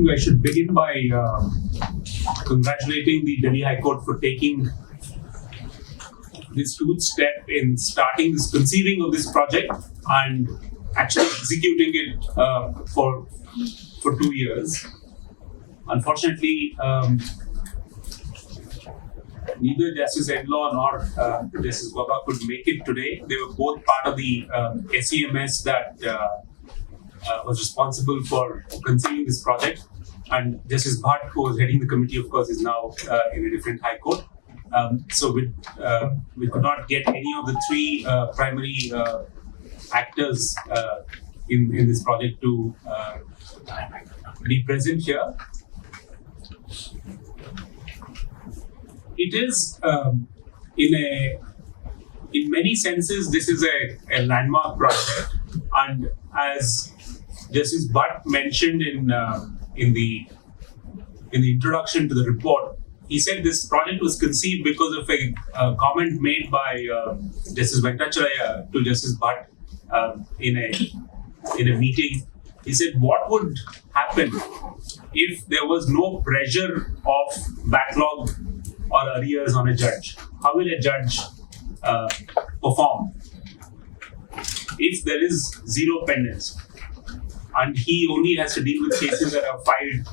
think I should begin by congratulating the Delhi High Court for taking this huge step in starting this conceiving of this project and actually executing it for 2 years. Unfortunately, neither Justice Edlaw nor Justice Baba could make it today. They were both part of the SEMS that was responsible for conceiving this project. And Justice Bhatt, who was heading the committee, of course, is now in a different high court. So we could not get any of the three primary actors in this project to be present here. It is, in many senses, this is a landmark project, and as Justice Bhatt mentioned in the introduction to the report, he said this project was conceived because of a comment made by Justice Venkatacharya to Justice Bhatt in a meeting. He said, what would happen if there was no pressure of backlog or arrears on a judge? How will a judge perform if there is zero pendency and he only has to deal with cases that are filed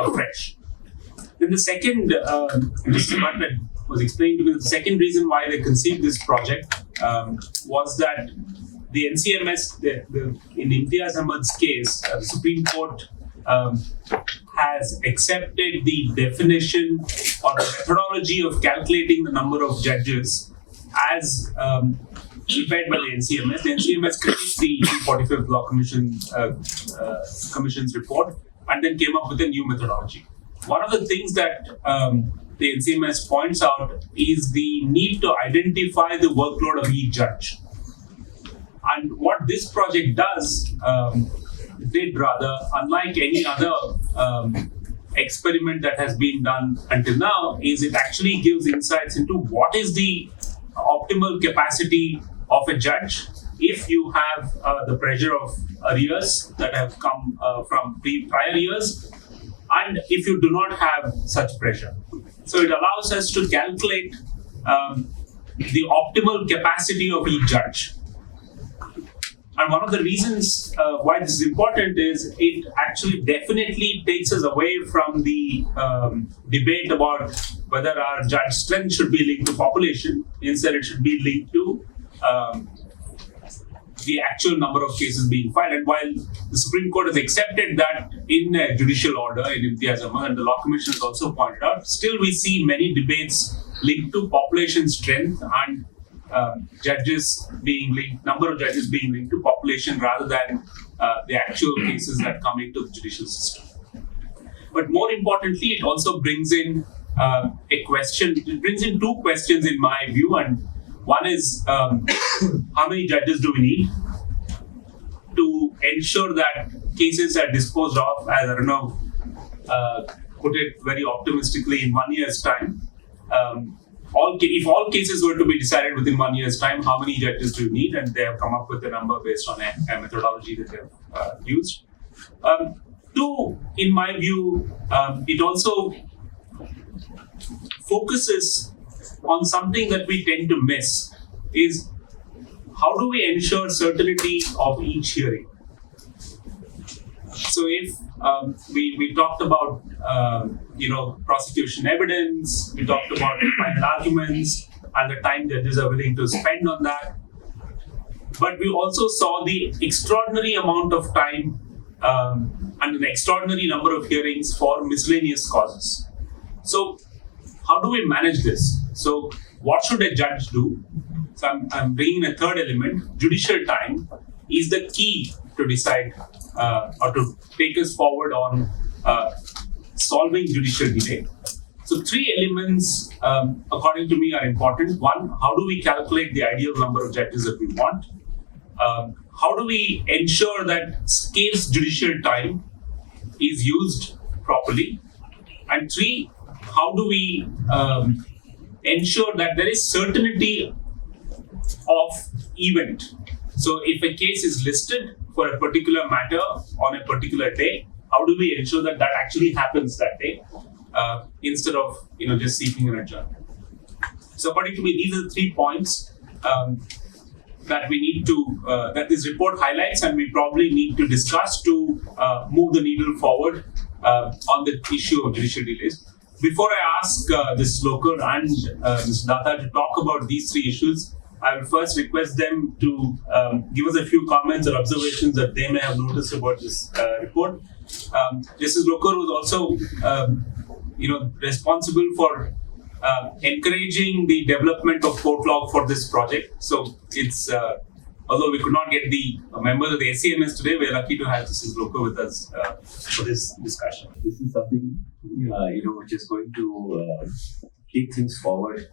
afresh? Then the second, Mr. Bhatt was explaining to me, the second reason why they conceived this project was that the NCMS, in Imtiaz Ahmad's case, the Supreme Court has accepted the definition or the methodology of calculating the number of judges as prepared by the NCMS. The NCMS critiqued the 45th Law Commission's report and then came up with a new methodology. One of the things that the NCMS points out is the need to identify the workload of each judge. And what this project does, unlike any other experiment that has been done until now, is it actually gives insights into what is the optimal capacity of a judge if you have the pressure of arrears that have come from prior years, and if you do not have such pressure. So it allows us to calculate the optimal capacity of each judge. And one of the reasons why this is important is it actually definitely takes us away from the debate about whether our judge strength should be linked to population. Instead, it should be linked to the actual number of cases being filed. And while the Supreme Court has accepted that in a judicial order in Imtiaz Ahmad, and the Law Commission has also pointed out, still we see many debates linked to population strength and judges being linked, number of judges being linked to population rather than the actual cases that come into the judicial system. But more importantly, it also brings in two questions in my view, and one is how many judges do we need to ensure that cases are disposed of, as Arvind put it very optimistically, in 1 year's time. If all cases were to be decided within 1 year's time, how many judges do you need? And they have come up with a number based on a methodology that they have used. Two, in my view, it also focuses on something that we tend to miss, is how do we ensure certainty of each hearing? So if we talked about prosecution evidence, we talked about final arguments and the time judges are willing to spend on that. But we also saw the extraordinary amount of time and an extraordinary number of hearings for miscellaneous causes. So how do we manage this? So what should a judge do? So I'm bringing a third element. Judicial time is the key to decide or to take us forward on solving judicial delay. So three elements, according to me, are important. One, how do we calculate the ideal number of judges that we want? How do we ensure that scarce judicial time is used properly? And three, how do we ensure that there is certainty of event? So if a case is listed for a particular matter on a particular day, how do we ensure that that actually happens that day instead of just seeking an adjournment? So according to me, these are the 3 points that we need to that this report highlights, and we probably need to discuss to move the needle forward on the issue of judicial delays. Before I ask this Lokur and Mr. Datar to talk about these 3 issues, I will first request them to give us a few comments or observations that they may have noticed about this report. Justice Lokur was also, responsible for encouraging the development of court log for this project. So it's although we could not get the members of the SCMS today, we are lucky to have Justice Lokur with us for this discussion. This is something which is going to take things forward.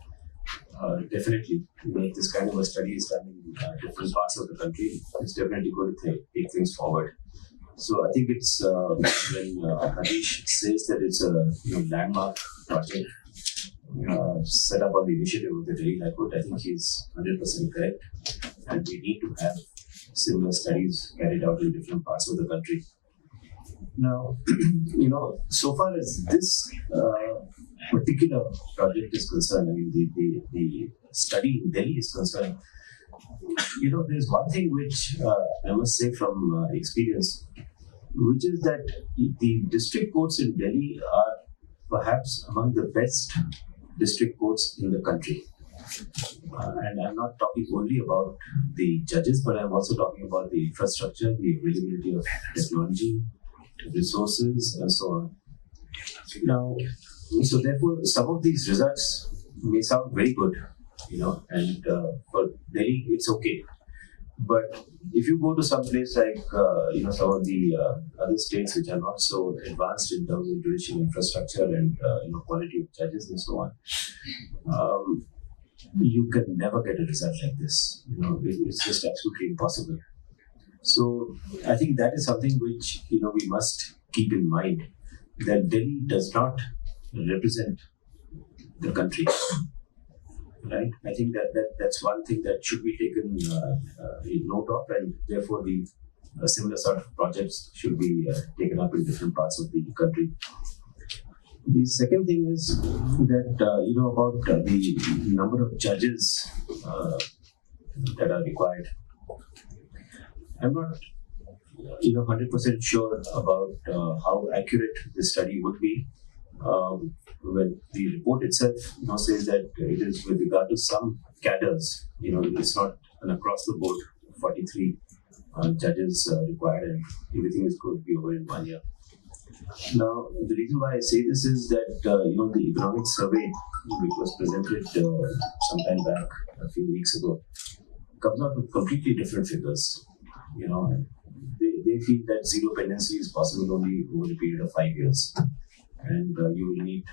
Definitely, if this kind of a study is done in different parts of the country, it's definitely going to take things forward. So I think it's when Harish says that it's a landmark project set up on the initiative of the Delhi High Court, I think he's 100% correct, and we need to have similar studies carried out in different parts of the country. Now, so far as this particular project is concerned, I mean, the study in Delhi is concerned, there's one thing which I must say from experience, which is that the district courts in Delhi are perhaps among the best district courts in the country. And I'm not talking only about the judges, but I'm also talking about the infrastructure, the availability of technology, resources, and so on. Now, so therefore, some of these results may sound very good, and for Delhi, it's okay. But if you go to some place like, some of the other states which are not so advanced in terms of judicial infrastructure and, quality of judges and so on, you can never get a result like this. It's just absolutely impossible. So I think that is something which, we must keep in mind, that Delhi does not represent the country. Right? I think that's one thing that should be taken note of, and therefore the similar sort of projects should be taken up in different parts of the country. The second thing is that about the number of judges that are required. I'm not 100% sure about how accurate this study would be. When the report itself says that it is with regard to some cadres, it's not an across the board 43 judges required, and everything is going to be over in 1 year. Now, the reason why I say this is that the economic survey, which was presented some time back, a few weeks ago, comes out with completely different figures. They feel that zero pendency is possible only over a period of 5 years, and you will need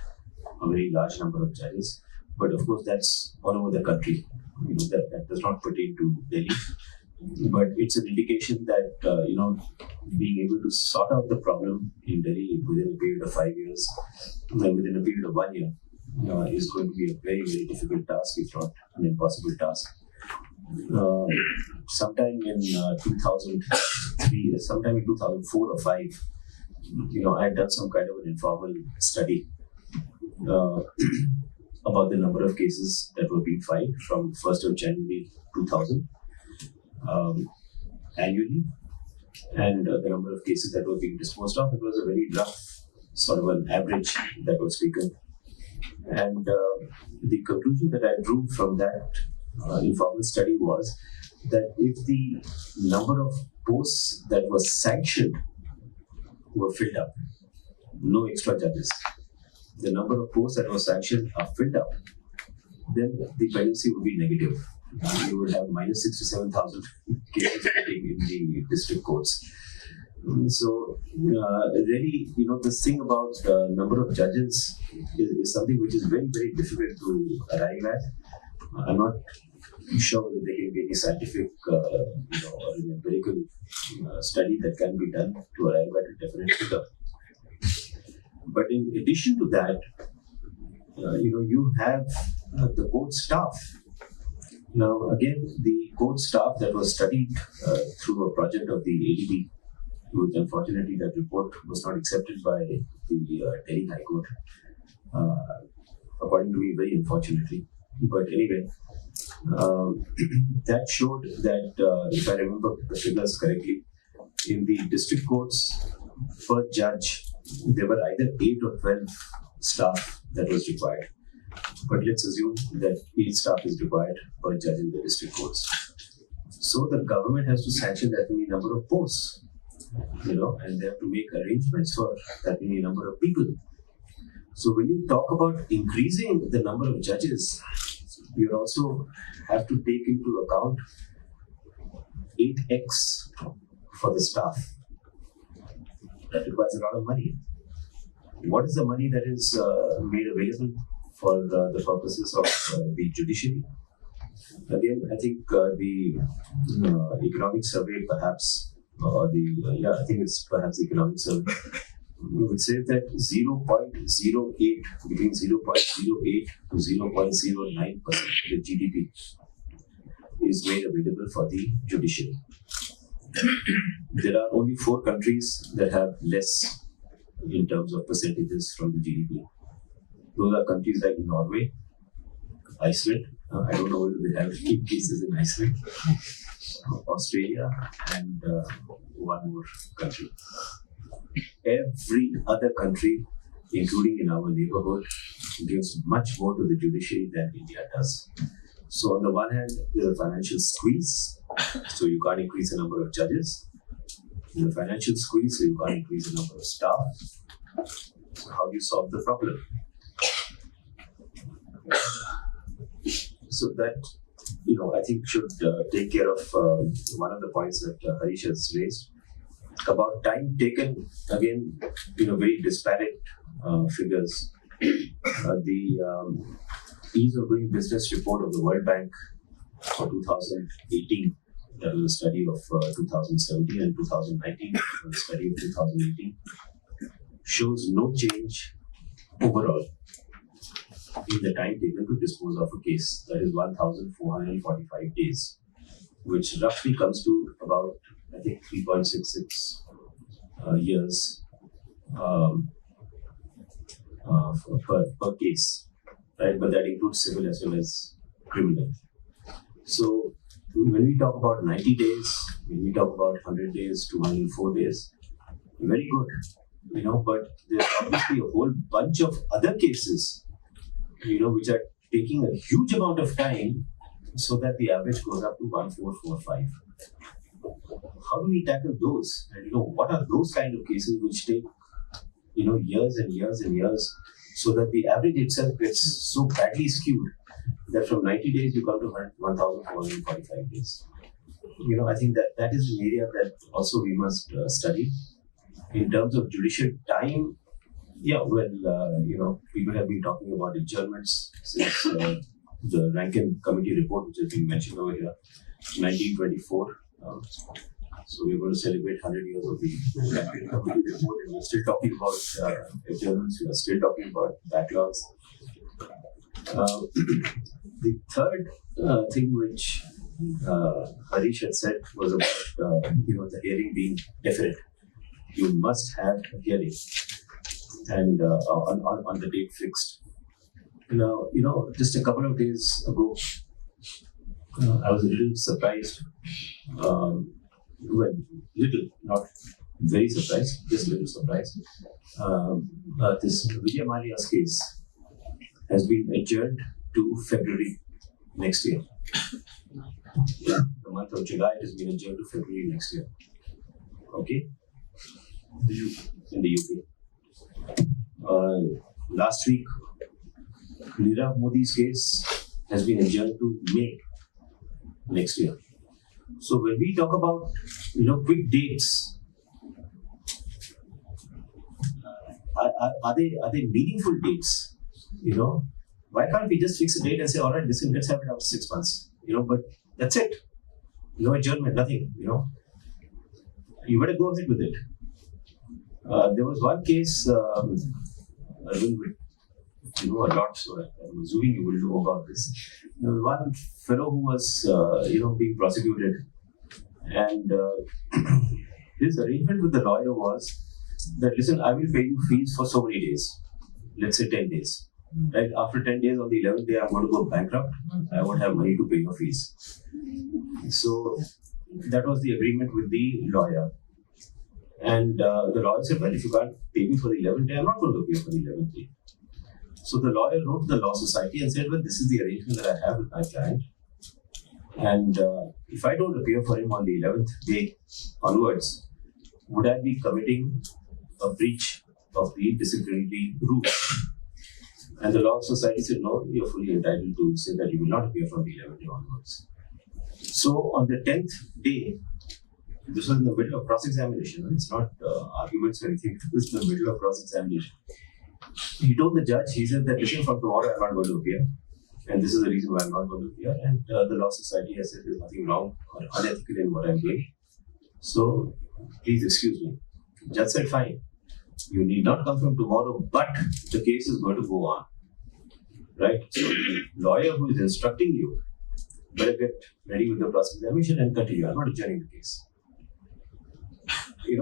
a very large number of judges. But of course, that's all over the country. That does not pertain to Delhi. But it's an indication that being able to sort out the problem in Delhi within a period of 5 years, within a period of 1 year, is going to be a very, very difficult task, if not an impossible task. Sometime in 2003, sometime in 2004 or 5, I had done some kind of an informal study about the number of cases that were being filed from 1st of January 2000 annually, and the number of cases that were being disposed of. It was a very rough sort of an average that was taken. And the conclusion that I drew from that informal study was that if the number of posts that was sanctioned were filled up, no extra judges, the number of posts that were sanctioned are filled up, then the pendency would be negative. You would have minus 6 to 7,000 cases in the district courts. So really, this thing about number of judges is something which is very, very difficult to arrive at. I'm not sure whether there can be any scientific or empirical study that can be done to arrive at a definite figure. But in addition to that, you have the court staff. Now, again, the court staff that was studied through a project of the ADB which unfortunately that report was not accepted by the Delhi High Court, according to me, very unfortunately. But anyway, that showed that, if I remember the figures correctly, in the district courts, per judge, there were either 8 or 12 staff that was required. But let's assume that 8 staff is required per judge in the district courts. So the government has to sanction that many number of posts, and they have to make arrangements for that many number of people. So when you talk about increasing the number of judges, you also have to take into account 8x for the staff. That requires a lot of money. What is the money that is made available for the purposes of the judiciary? Again, I think the economic survey perhaps, or I think it's perhaps the economic survey, would say that 0.08, between 0.08 to 0.09% of the GDP is made available for the judiciary. There are only 4 countries that have less in terms of percentages from the GDP. Those are countries like Norway, Iceland. I don't know whether they have any cases in Iceland, Australia, and one more country. Every other country, including in our neighborhood, gives much more to the judiciary than India does. So on the one hand, there's a financial squeeze, so you can't increase the number of judges. There's a financial squeeze, so you can't increase the number of staff. So how do you solve the problem? So that, I think should take care of one of the points that Harish has raised about time taken. Again, very disparate figures. The ease of doing business report of the World Bank for 2018, that was a study of 2017, and 2019, a study of 2018, shows no change overall in the time taken to dispose of a case. That is 1,445 days, which roughly comes to about, I think, 3.66 years per case, right? But that includes civil as well as criminal. So when we talk about 90 days, when we talk about 100 days, 204 days, very good, but there's obviously a whole bunch of other cases, which are taking a huge amount of time, so that the average goes up to 1,445. How do we tackle those? And what are those kind of cases which take years and years and years, so that the average itself gets so badly skewed that from 90 days you come to 1,445 days? I think that is an area that also we must study. In terms of judicial time, people have been talking about adjournments since the Rankin Committee report, which has been mentioned over here, 1924. So we're going to celebrate 100 years of the Rankin Committee report, and we're still talking about adjournments. We are still talking about backlogs. The third thing which Harish had said was about the hearing being definite. You must have a hearing, and on the date fixed. Now, just a couple of days ago, I was a little surprised. Not very surprised, just a little surprised. This Vijay Malia's case has been adjourned to February next year. The month of July, it has been adjourned to February next year. Okay? In the UK. Last week, Nirav Modi's case has been adjourned to May next year. So when we talk about quick dates, are they meaningful dates? Why can't we just fix a date and say, all right, listen, let's have it after 6 months? But that's it. No adjournment, nothing. You better go ahead with it. There was one case, Arvind would a lot, so I'm assuming you will know about this. There was one fellow who was, being prosecuted, and his arrangement with the lawyer was that, listen, I will pay you fees for so many days, let's say 10 days. Right? After 10 days, on the 11th day, I'm going to go bankrupt. I won't have money to pay your fees. So that was the agreement with the lawyer. And the lawyer said, well, if you can't pay me for the 11th day, I'm not going to pay for the 11th day. So the lawyer wrote to the law society and said, well, this is the arrangement that I have with my client. And if I don't appear for him on the 11th day onwards, would I be committing a breach of the disciplinary rules? And the law society said, no, you're fully entitled to say that you will not appear from the 11th day onwards. So on the 10th day, this was in the middle of cross-examination. It's not arguments or anything. It was in the middle of cross-examination. He told the judge, he said that, listen, from tomorrow I'm not going to appear. And this is the reason why I'm not going to appear. And the law society has said there's nothing wrong or unethical in what I'm doing. So please excuse me. The judge said, fine. You need not come from tomorrow, but the case is going to go on. Right? So the lawyer who is instructing you better get ready with the cross-examination and continue. I'm not adjourning the case.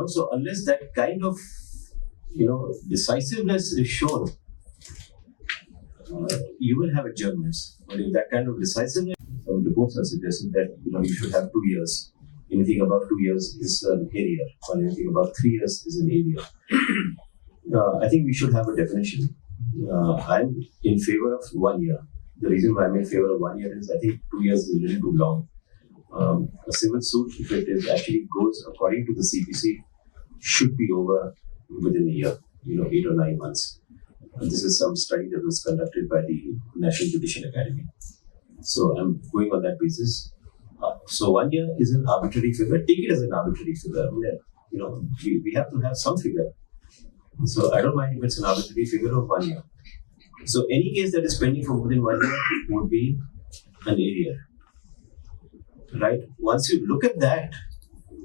So unless that kind of, decisiveness is shown, you will have adjournments. But if that kind of decisiveness, some reports have suggested that, you should have 2 years. Anything above 2 years is an area, or anything above 3 years is an area. I think we should have a definition. I'm in favor of 1 year. The reason why I'm in favor of 1 year is I think 2 years is a little too long. A civil suit, if it actually goes according to the CPC, should be over within a year, 8 or 9 months. And this is some study that was conducted by the National Judicial Academy. So I'm going on that basis. So 1 year is an arbitrary figure. Take it as an arbitrary figure. We have to have some figure. So I don't mind if it's an arbitrary figure of 1 year. So any case that is pending for more than 1 year would be an area. Right? Once you look at that,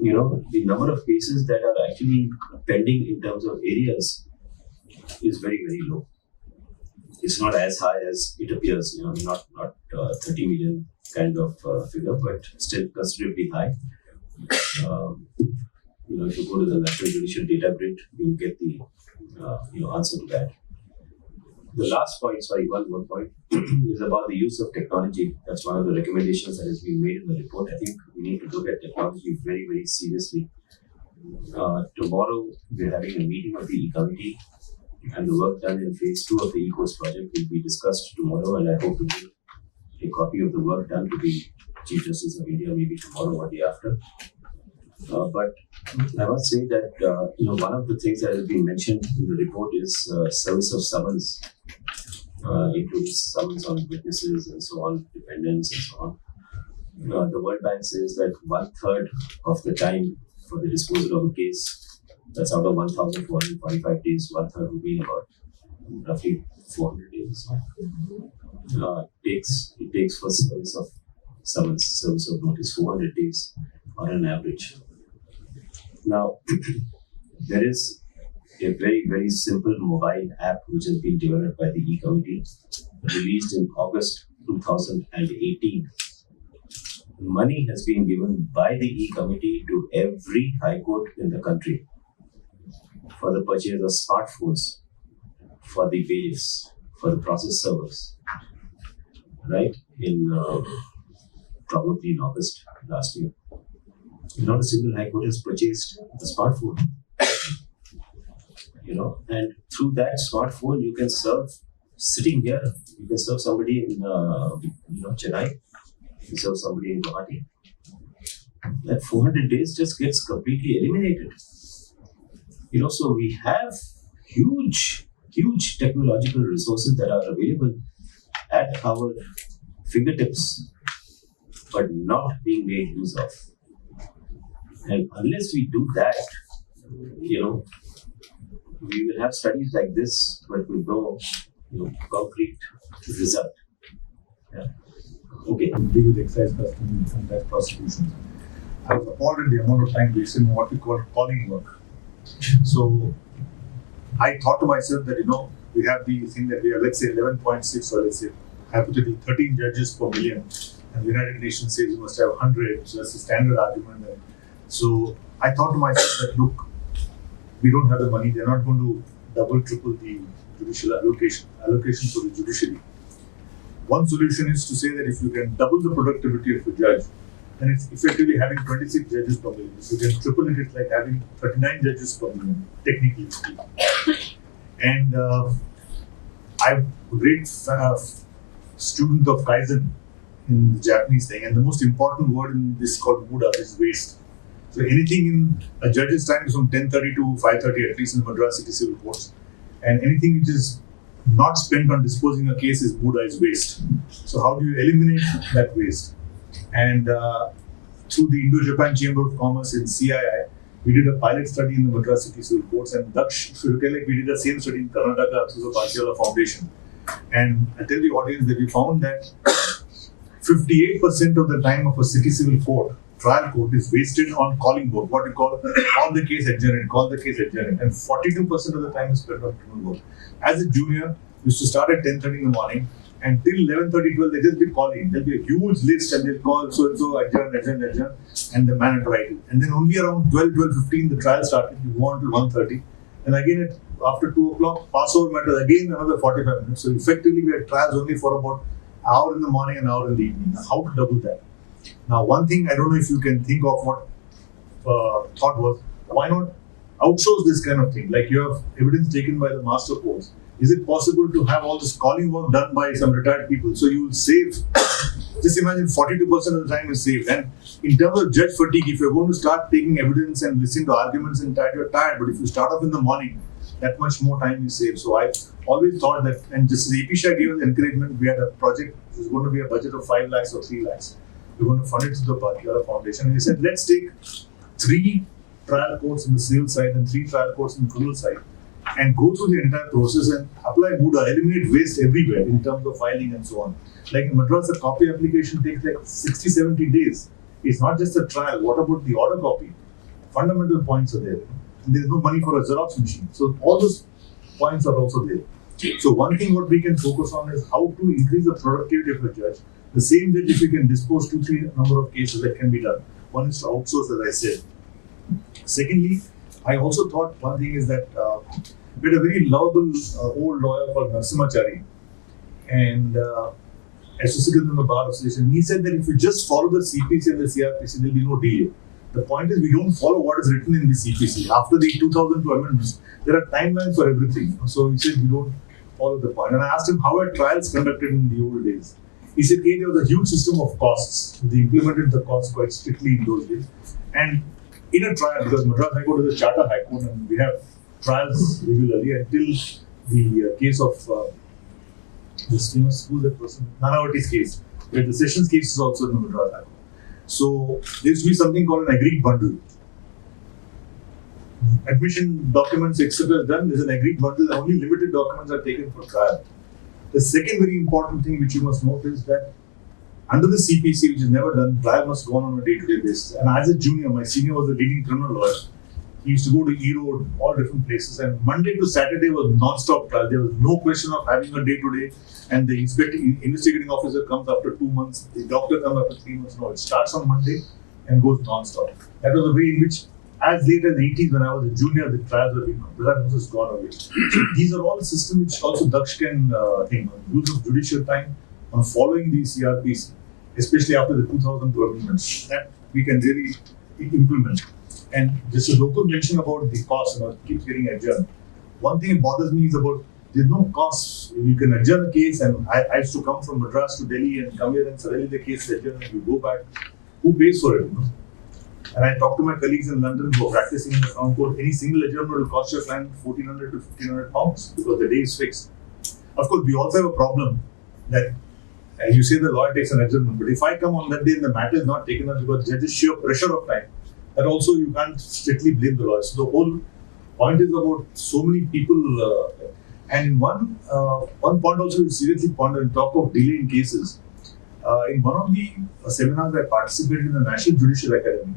the number of cases that are actually pending in terms of areas is very, very low. It's not as high as it appears, not 30 million kind of figure, but still considerably high. If you go to the National Judicial Data Grid, you will get the answer to that. The last point, one more point, is about the use of technology. That's one of the recommendations that has been made in the report. I think we need to look at technology very, very seriously. Tomorrow, we're having a meeting of the E-Committee, and the work done in phase 2 of the E-Course project will be discussed tomorrow, and I hope to give a copy of the work done to the Chief Justice of India maybe tomorrow or the after. But I must say that one of the things that has been mentioned in the report is service of summons, including summons on witnesses and so on, dependents and so on. The World Bank says that 1/3 of the time for the disposal of a case, that's out of 1,445 days, 1/3 would be about roughly 400 days. It takes for service of summons, service of notice, 400 days on an average. Now, there is a very, very simple mobile app which has been developed by the E-Committee, released in August 2018. Money has been given by the E-Committee to every high court in the country for the purchase of smartphones, for the bailiffs, for the process servers, right? Probably in August last year. Not a single high court has purchased a smartphone. And through that smartphone, you can serve sitting here. You can serve somebody in Chennai. You can serve somebody in Guwahati. That 400 days just gets completely eliminated. So we have huge technological resources that are available at our fingertips, but not being made use of. And unless we do that, we will have studies like this, but with no concrete result. Yeah. Okay. Deal with excise custom and that prosecution. I was appalled at the amount of time wasted in what we call calling work. So I thought to myself that we have the thing that we have, let's say 11.6 or let's say hypothetically 13 judges per million, and the United Nations says you must have 100. So that's the standard argument. So I thought to myself that, look, we don't have the money, they're not going to double, triple the judicial allocation for the judiciary. One solution is to say that if you can double the productivity of a judge, then it's effectively having 26 judges per million. If you can triple it, it's like having 39 judges per million, technically speaking. And I'm a great student of Kaizen in the Japanese thing, and the most important word in this is called Muda, which is waste. So anything in a judge's time is from 10:30 to 5:30, at least in Madras City Civil Courts. And anything which is not spent on disposing a case is Muda, is waste. So how do you eliminate that waste? And through the Indo-Japan Chamber of Commerce in CII, we did a pilot study in the Madras City Civil Courts, and Daksh, if you look at like we did the same study in Karnataka through the Patyala Foundation. And I tell the audience that we found that 58% of the time of a city civil court, trial court, is wasted on calling work, what we call the case adjourned, call the case adjourned, and 42% of the time is spent on criminal work. As a junior, we used to start at 10:30 in the morning, and till 11:30, 12, they just be calling. There'll be a huge list, and they'll call so and so, adjourn, and the man will write it. And then only around 12:15, the trial started. You go on till 1:30, and again after 2 o'clock, Passover matters again another 45 minutes. So effectively, we had trials only for about an hour in the morning and an hour in the evening. Now, how to double that? Now, one thing I don't know if you can think of what thought was, why not outsource this kind of thing? Like you have evidence taken by the master courts. Is it possible to have all this calling work done by some retired people? So you will save, just imagine 42% of the time is saved. And in terms of judge fatigue, if you're going to start taking evidence and listening to arguments and tired, you're tired. But if you start off in the morning, that much more time is saved. So I always thought that, and just as AP Shah gave us encouragement, we had a project which was going to be a budget of 5 lakhs or 3 lakhs. We're going to fund it through the Patyala Foundation. And he said, let's take 3 trial courts in the civil side and 3 trial courts in the criminal side, and go through the entire process and apply Muda, eliminate waste everywhere in terms of filing and so on. Like in Madras, a copy application takes like 60-70 days. It's not just a trial. What about the order copy? Fundamental points are there. And there's no money for a Xerox machine. So all those points are also there. So one thing what we can focus on is how to increase the productivity of a judge. The same judge, if you can dispose 2-3 number of cases, that can be done. One is to outsource, as I said. Secondly, I also thought one thing is that we had a very lovable old lawyer called Narsimachari, and associated in the Bar Association. He said that if you just follow the CPC and the CRPC, there will be no delay. The point is we don't follow what is written in the CPC. After the 2002 amendments, there are timelines for everything. So he said we don't follow the point. And I asked him how were trials conducted in the old days. He said, hey, there was a huge system of costs. They implemented the costs quite strictly in those days. And in a trial, because Madras High Court is a charter high court, and we have trials regularly until the case of this famous, who's that person? Nanavati's case, where the Sessions case is also in the Madras High Court. So there used to be something called an agreed bundle. Admission documents, etc. is done. There's an agreed bundle, and only limited documents are taken for trial. The second very important thing which you must note is that under the CPC, which is never done, trial must go on a day-to-day basis. And as a junior, my senior was a leading criminal lawyer. He used to go to E-Road, all different places, and Monday to Saturday was non-stop trial. There was no question of having a day-to-day, and the investigating officer comes after 2 months, the doctor comes after 3 months. No, it starts on Monday and goes non-stop. That was the way in which, as late as the 80s, when I was a junior, the trials were being completed. That has gone away. So these are all systems which also Daksh can think on. Use of judicial time on following the CRPC, especially after the 2002 amendments, that we can really implement. And just a local mention about the cost, keeps getting adjourned. One thing that bothers me is about there's no cost. You can adjourn a case, and I used to come from Madras to Delhi and come here, and suddenly the case is adjourned and you go back. Who pays for it? And I talk to my colleagues in London who are practicing in the Crown Court. Any single adjournment will cost your client 1,400 to 1,500 pounds because the day is fixed. Of course, we also have a problem that, as you say, the lawyer takes an adjournment. But if I come on that day and the matter is not taken up because there's just sheer pressure of time, that also you can't strictly blame the lawyer. So the whole point is about so many people. And in one point also, we seriously ponder and talk of delay in cases. In one of the seminars I participated in the National Judicial Academy,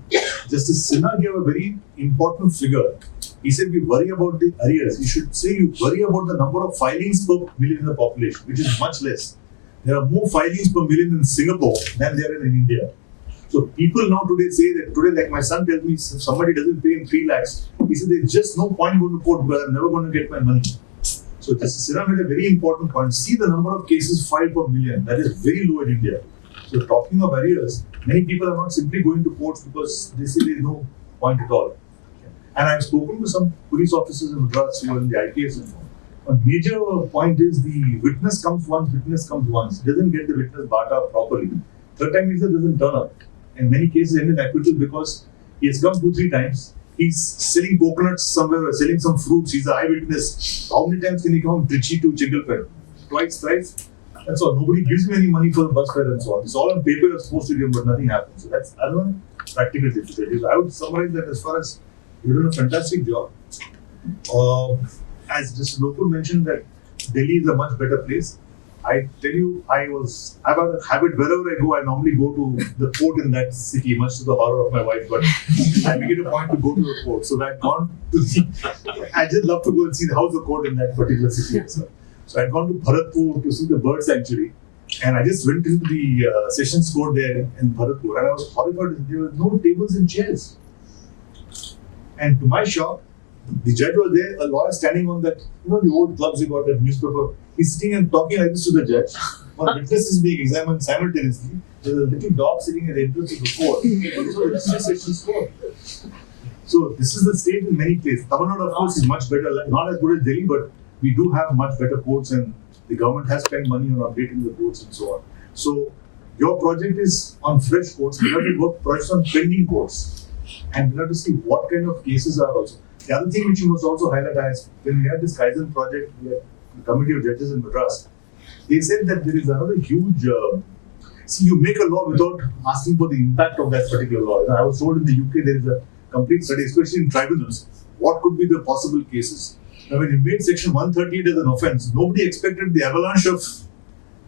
Justice Sinha gave a very important figure. He said, we worry about the arrears. You should say you worry about the number of filings per million in the population, which is much less. There are more filings per million in Singapore than there are in India. So people now today say that today, like my son tells me, if somebody doesn't pay him 3 lakhs, he says there's just no point going to court because I'm never going to get my money. So this is made a very important point. See the number of cases filed per million. That is very low in India. So talking of barriers, many people are not simply going to courts because they say there's no point at all. And I've spoken to some police officers in Madras who are in the IPS and so on. A major point is the witness comes once, doesn't get the witness bata properly. Third time he doesn't turn up. In many cases, end in acquittal because he has come 2-3 times. He's selling coconuts somewhere or selling some fruits. He's an eyewitness. How many times can he come from Trichy to Chengalpet? Twice, thrice. That's all. Nobody gives him any money for the bus fare and so on. It's all on paper. You're supposed to give, but nothing happens. So that's another practical difficulties. I would summarize that as far as you've done a fantastic job. As Mr. Lokur mentioned that Delhi is a much better place. I tell you, I've got a habit wherever I go, I normally go to the port in that city, much to the horror of my wife, but I make it a point to go to the port. So I've gone to see, I just love to go and see how's the court in that particular city. So I'd gone to Bharatpur to see the bird sanctuary, and I just went into the sessions court there in Bharatpur, and I was horrified. There were no tables and chairs. And to my shock, the judge was there, a lawyer standing on that, the old clubs you got, that newspaper. He's sitting and talking like this to the judge. One witness is being examined simultaneously. There's a little dog sitting at the entrance of the court. So it's just sessions court. So this is the state in many places. Tamil Nadu, of course, is much better, not as good as Delhi, but we do have much better courts, and the government has spent money on updating the courts and so on. So your project is on fresh courts. We have to work projects on pending courts, and we have to see what kind of cases are also. The other thing which you must also highlight is when we had this Kaizen project, we had a committee of judges in Madras. They said that there is another huge. See, you make a law without asking for the impact of that particular law. I was told in the UK there is a complete study, especially in tribunals, what could be the possible cases. Now, when you made Section 138 as an offence, nobody expected the avalanche of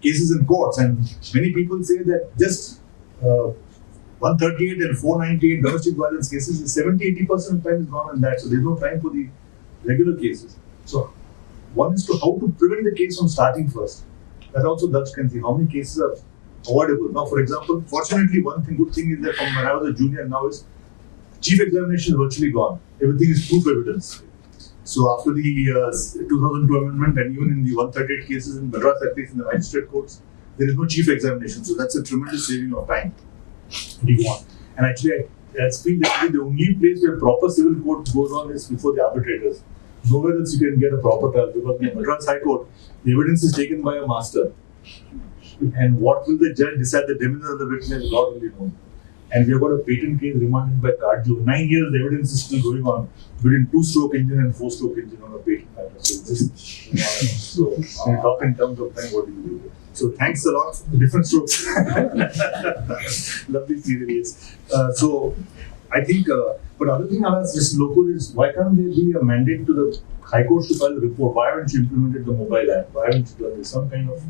cases in courts, and many people say that just 138 and 498 domestic violence cases, 70-80% of time is gone in that. So there's no time for the regular cases. So one is to how to prevent the case from starting first. That also Dutch can see how many cases are avoidable. Now, for example, fortunately, good thing is that from when I was a junior now is chief examination is virtually gone. Everything is proof evidence. So after the 2002 amendment and even in the 138 cases in Madras, at least in the magistrate courts, there is no chief examination. So that's a tremendous saving of time. And actually, I feel that the only place where proper civil court goes on is before the arbitrators. Nowhere else you can get a proper trial because in Madras High Court, the evidence is taken by a master. And what will the judge decide the demeanor of the witness, God only knows. And we have got a patent case remanded by Cardio. 9 years, the evidence is still going on between 2-stroke engine and 4-stroke engine on a patent matter. So, so when you talk in terms of time, what do you do? So thanks a lot. Different strokes. Lovely series. So I think, but other thing I'll ask Mr. Lokur is, why can't there be a mandate to the High Court to file a report? Why haven't you implemented the mobile app? Why haven't you done some kind of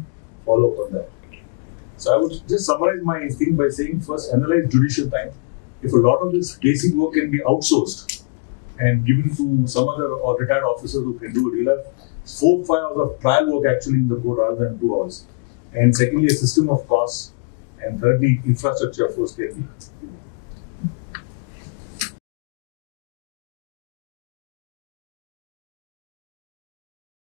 follow-up on that? So I would just summarize my thing by saying, first, analyze judicial time. If a lot of this basic work can be outsourced and given to some other or retired officer who can do it, you'll have 4-5 hours of trial work actually in the court rather than 2 hours. And secondly, a system of costs. And thirdly, infrastructure, of course, can be